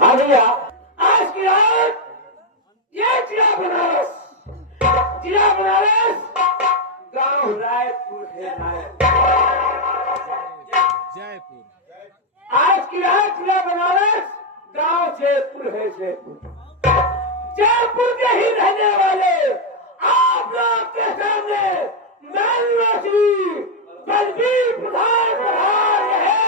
हाँ भैया, आज की रात ये जिला बनारस गांव रायपुर है। जयपुर। आज की रात जिला बनारस गांव जयपुर है। जयपुर के ही रहने वाले आप लोग के सामने मैं निवासी बलबीर प्रधान प्रधान है।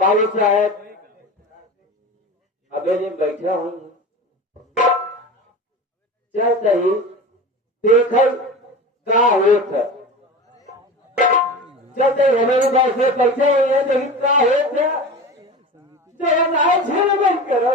बाबू साहब अबे जी बैठा हूँ क्या सही देखल का होत है जब तक हमारे पास में बैठे हुए हैं लेकिन का होत है जो नाय झेल बन कर आ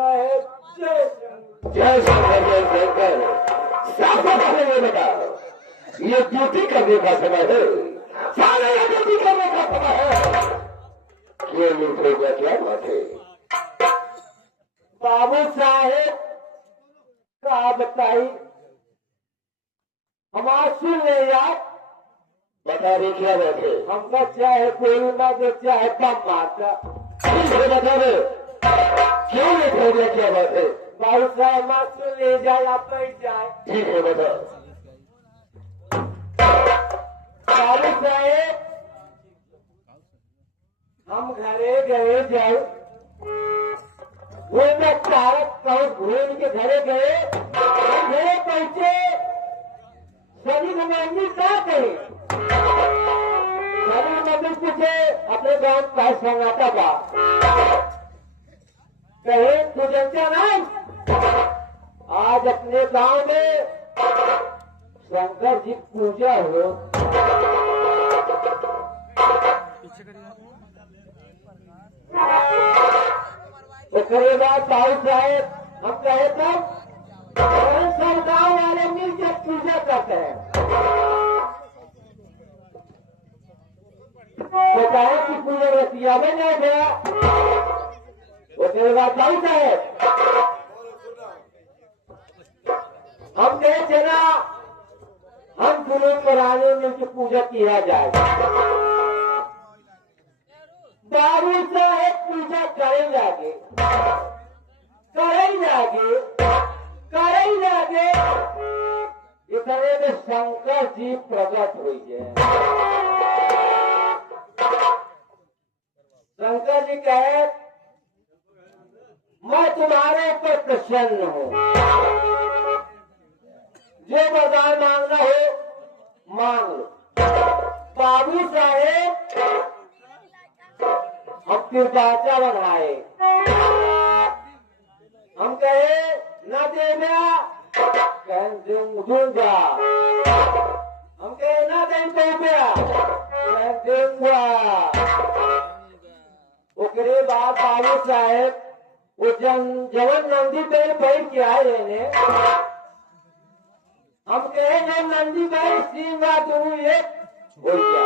साहेब जय जय शंकर जय शंकर। साफ ये बताओ, ये ड्यूटी करने का समय है, सारे ड्यूटी करने का समय है, क्यों लूट हो गया? क्या बात है? बाबू साहेब का बताई हमारा सुन ले यार। बता रहे क्या बात है? हमका चाहे कोई ना तो चाहे बम मारता। ठीक है बता रहे, क्यों लेट हो गया? क्या बात है? बाबू साहेब मास्टर ले जाए आप बैठ जाए। ठीक है बता। बाबू साहेब हम घरे गए जाए, वो मैं तारक कहूँ घूम के घरे गए, घरे पहुंचे सभी मंदिर क्या कहे, सभी मंदिर पूछे अपने गांव का संगाता का कहे तू जनता नहीं, आज अपने गांव में शंकर जी पूजा हो। उसके बाद साहब साहेब हम कहे तब सब गांव वाले मिलकर पूजा करते हैं, तो कहे कि पूजा रसिया में नहीं गया। उसके बाद साहब साहेब हम कहे चला हम दोनों पुराने मिलकर पूजा किया जाए। बाबू साहेब पूजा करें जागे इतने में शंकर जी प्रकट हुई है। शंकर जी कहे मैं तुम्हारे ऊपर प्रसन्न हूँ, जो वरदान मांगना हो मांग लो। बाबू साहेब हम कृपाचा बनाए, हम कहे न देगा दूंगा, हम कहे न देगा दूंगा। उसके बाद बाबू साहेब वो जवन नंदी पे बैठ के आए ने, हम कहे जो नंदी भाई सींगा तू एक हो गया।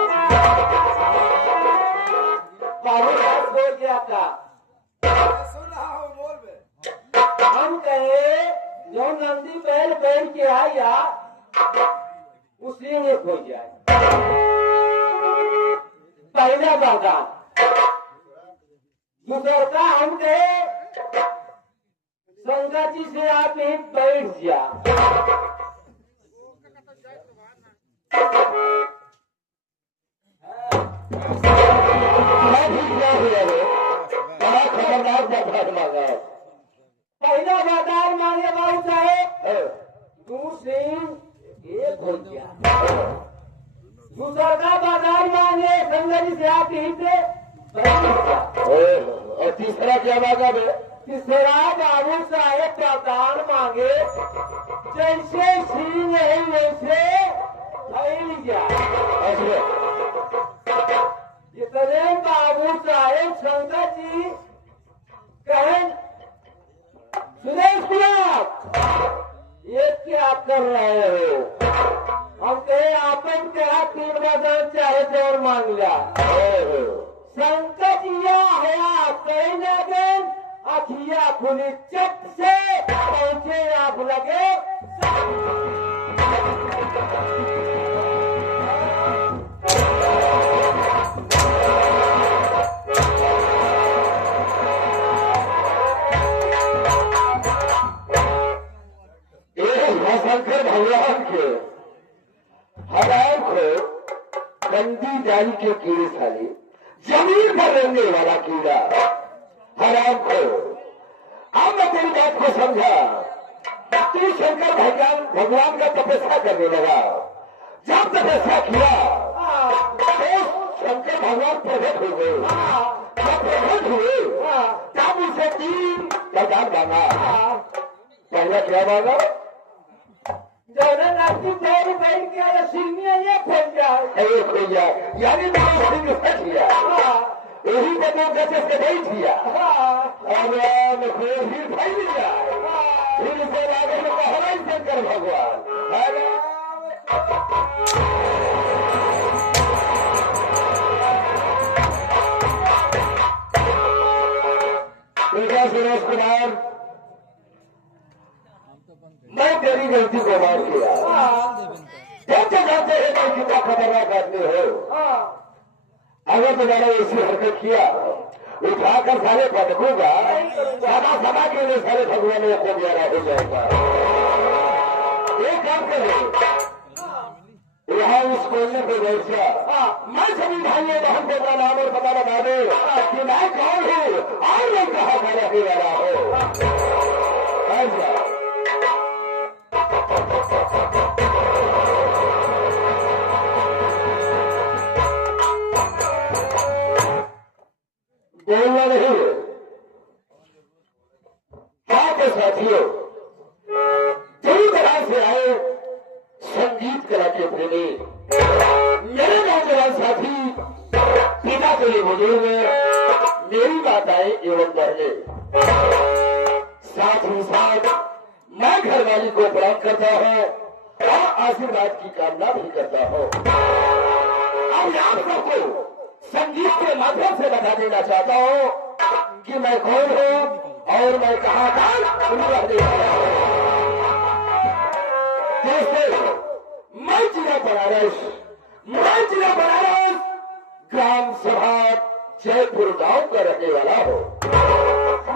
बाबू साहब बोल गया था, हम कहे जो नंदी बैल बैठ के आया उसी में हो जाए। पहला वरदान। दूसरा का हम कहे शंकर जी से आप ही बैठ जा। पहला बाजार मांगे बाबू साहेब दूसरे एक हो गया। दूसरा का बाजार मांगे शंकर जी से आप ही से, और तीसरा क्या मांगा बे? तीसरा बाबू साहेब प्रदान मांगे जैसे सिंह है वैसे फैल गया। जितने बाबू साहेब शंकर जी कहें सुरेश कुमार ये क्या कर रहे हो? हम कहे आपन क्या 3 वरदान चाहे जोर मांग लिया। शंकर जिया हया कहीं ना दिन अखिया खुली चट से पहुंचे आप लगे। शंकर भगवान के हराम को गंदी जाली के कीड़े साले, जमीन पर रहने वाला कीड़ा हराम को। अब मैं तेरी बात को समझा। तू शंकर भगवान का तपस्या करने लगा, जब तपस्या किया तो शंकर भगवान प्रकट हो गए। जब प्रकट हुए तब उसे 3 वरदान मांगा। पहला क्या मांगा? बैठ गया सिंह ये खोल जाए, यानी सिंह फट गया। यही बदल कैसे से नहीं दिया और फिर फैल गया फिर से आगे में कहना शंकर भगवान सुरेश कुमार मैं तेरी गलती को मार किया जानते जानते हैं मैं कितना खतरनाक आदमी हो अगर तुम्हारा ऐसी हरकत किया उठाकर सारे पटकूंगा सदा सदा के लिए सारे भगवानों को प्यारा हो जाएगा एक काम करो यहाँ उस कोने पे बैठ जा मैं सभी भाइयों बहन को अपना नाम और पता बता दे कि मैं कौन हूँ और मैं कहाँ का रहने वाला हूँ बोलना नहीं के साथियों पूरी तरह से आए संगीत कला के प्रेमी मेरे नौजवान साथी पिता के लिए बुजुर्ग मेरी माताएं एवं बहने साथ ही साथ मैं घरवाली को प्रणाम करता हूँ और आशीर्वाद की कामना भी करता हूँ अब आप सबको संगीत के माध्यम से बता देना चाहता हूँ कि मैं कौन हूँ और मैं कहाँ का रहने वाला हूँ। मैं जिला बनारस ग्राम सभा जयपुर गांव का रहने वाला हूँ।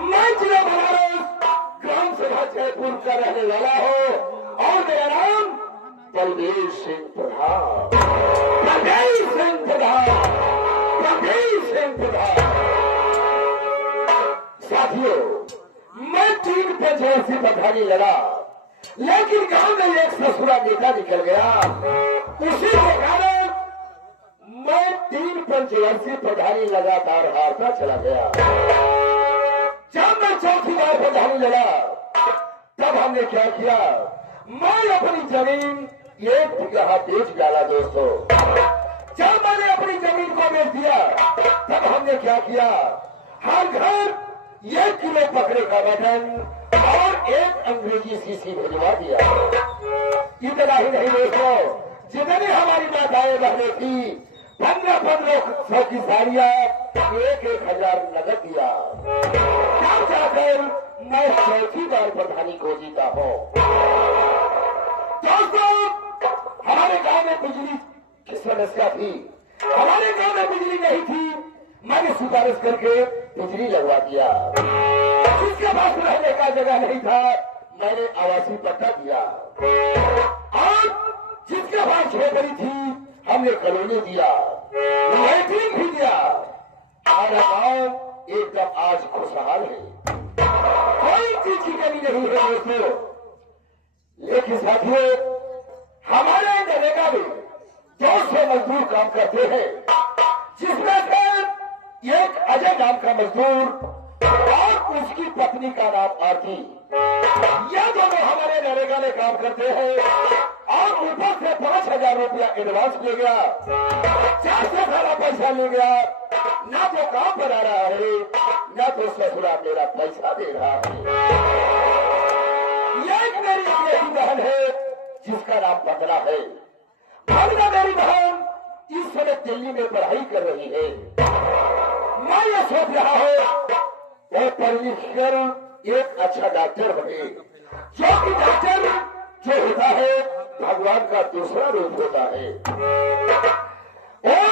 मैं जिला बनारस ग्राम सभा जयपुर का रहने वाला हूँ और मेरा नाम बलदेव सिंह प्रधान साथियों मैं 3 पंचवर्षीय प्रधानी लड़ा लेकिन गांव में एक ससुरा नेता निकल गया उसी के कारण मैं 3 पंचवर्षीय प्रधानी लगातार हारता चला गया। जब मैं 4थी बार प्रधानी लड़ा तब हमने क्या किया मैं अपनी जमीन 1 बीघा बेच डाला दोस्तों। जब मैंने अपनी जमीन को बेच दिया तब हमने क्या किया हर घर 1 किलो पकड़े का मटन और 1 अंग्रेजी सीसी भिजवा दिया। इतना ही नहीं दोस्तों जितनी हमारी माताएं बहनें थी 1500 की साड़ियां 1,000 नगद दिया। तब जाकर मैं 4थी बार प्रधानी को जीता हूँ। दोस्तों हमारे गांव में बिजली की समस्या थी हमारे गांव में बिजली नहीं थी मैंने सिफारिश करके बिजली लगवा दिया। जिसके पास रहने का जगह नहीं था मैंने आवासीय पट्टा दिया और जिसके पास झोपड़ी थी हमने कॉलोनी दिया लाइटिंग भी दिया। हमारा गांव एकदम आज खुशहाल है कोई चीज की कमी नहीं है दोस्तों। लेकिन साथियों हमारे नरेगा में 200 मजदूर काम करते हैं जिसमें से एक अजय नाम का मजदूर और उसकी पत्नी का नाम आरती यह दोनों हमारे नरेगा में काम करते हैं और ऊपर से 5,000 रुपया एडवांस ले गया 4 से सारा पैसा ले गया। ना तो काम बना रहा है ना तो ससुरा मेरा पैसा दे रहा है। एक मेरी बेटी बहन है जिसका नाम पतला है। भावना मेरी बहन इस समय दिल्ली में पढ़ाई कर रही है। मैं ये सोच रहा हूँ वो पढ़ लिख कर एक अच्छा डॉक्टर बने जो कि डॉक्टर जो होता है भगवान का दूसरा रूप होता है और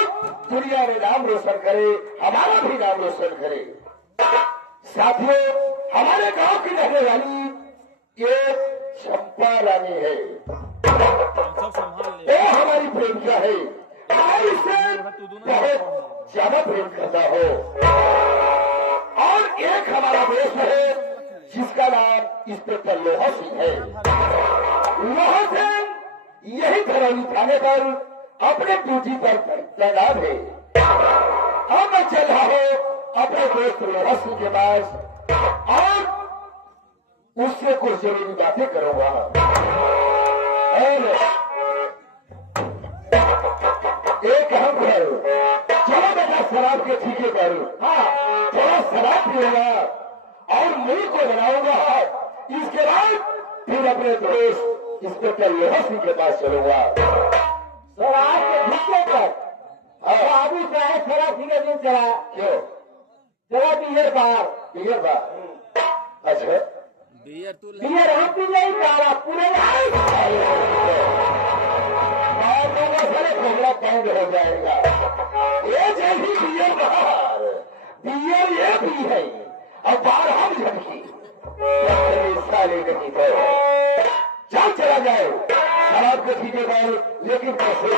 दुनिया में नाम रोशन करे हमारा भी नाम रोशन करे। साथियों हमारे गांव की रहने वाली एक चंपा रानी है वो हमारी प्रेमिका है। मैं इससे बहुत ज्यादा प्रेम करता हूँ और एक हमारा दोस्त है जिसका नाम इंस्पेक्टर लोहा सिंह है। लोहा सिंह यही घरौली थाने पर अपने ड्यूटी पर तैनात है। अब मैं चल रहा हूँ अपने दोस्त लोहा सिंह के पास और उससे कुछ जरूरी बातें करूंगा। एक हम चलो बेटा शराब के ठीके पर हाँ थोड़ा शराब पीऊंगा और मुंह को बनाऊंगा। इसके बाद फिर अपने दोस्त इंस्पेक्टर लोहा सिंह के पास चलूंगा। शराब के ठिके पर बाबू साहेब शराब पीने दिन चला क्यों? जरा बियर बार बियर बार? अच्छा, बियर हम पी नहीं पारा पूरे सारे खोबड़ा बंद हो जाएगा। ये जैसी बियर बार, बियर ये भी है और बार हम झटकी साले नहीं थे। चल चला जाए शराब के ठीके पर, लेकिन कैसे?